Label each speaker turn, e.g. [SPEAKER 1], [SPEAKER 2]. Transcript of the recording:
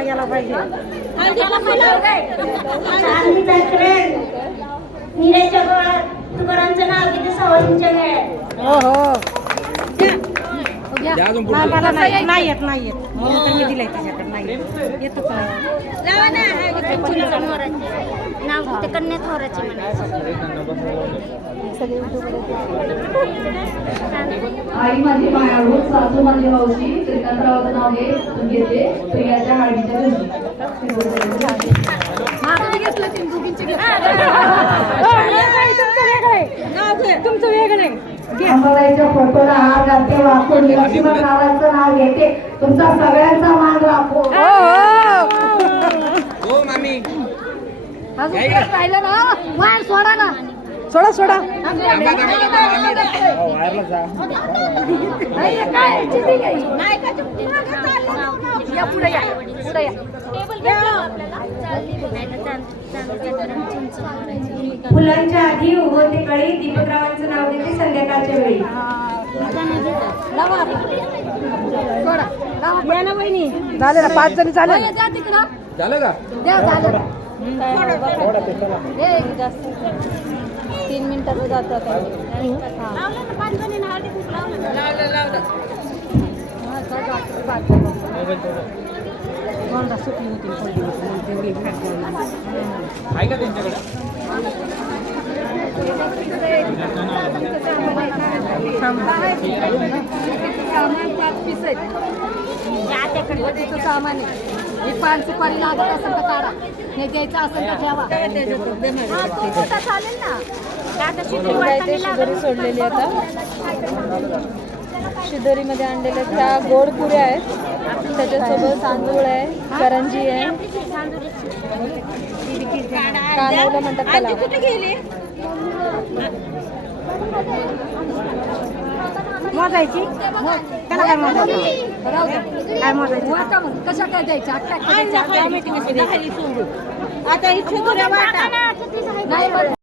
[SPEAKER 1] नाही गेला पाहिजे
[SPEAKER 2] नाव घेते सवाजींच्या मेळ्यात
[SPEAKER 1] हो हो. नाही, मला नाही नाही येत नाही येत. म्हणून तर मी दिलंय त्याच्याकडे नाही येत. येतच नाही
[SPEAKER 2] नाव कन्या थोराची
[SPEAKER 3] आई माझी मायाळू सासू माझी मावशी श्रीकांतरावाचं नाव घेते प्रियाच्या घरी.
[SPEAKER 1] तुमचं वेगळं आहे
[SPEAKER 3] अंबाबाईच्या फोटोला हार घालते वाकून लक्ष्मण रावांचं नाव घेते. तुमचा सगळ्यांचा मान राखो.
[SPEAKER 4] हो मामी.
[SPEAKER 1] सोडा सोडा
[SPEAKER 4] थांबा थांबा थांबा
[SPEAKER 2] फुलांच्या आधी उगवते कळी दीपकरावांचं नाव घेते संध्याकाळच्या वेळी.
[SPEAKER 1] झाले ना पाच जणी झाले
[SPEAKER 4] झालं का?
[SPEAKER 5] तीन
[SPEAKER 1] सुटली होती पडली होती तेवढी
[SPEAKER 4] आहे का त्यांच्याकडे
[SPEAKER 5] सामान पाच पीस आहेत. सामान आहे. ही पान सुपारी लागत असेल तर काढा. हे द्यायचं असेल तर ठेवा. चालेल ना?
[SPEAKER 6] इथे शिदोरी सोडलेली आता. शिदोरीमध्ये आणलेल्या त्या गोड पुऱ्या आहेत. त्याच्यासोबत तांदूळ आहे करंजी आहे. कानवलं म्हणतात त्याला.
[SPEAKER 1] मोजायची त्याला काय मोजायचं. काय मोजायचं
[SPEAKER 5] वाटा. कशा काय द्यायच्या द्यायच्या? नाही बरं.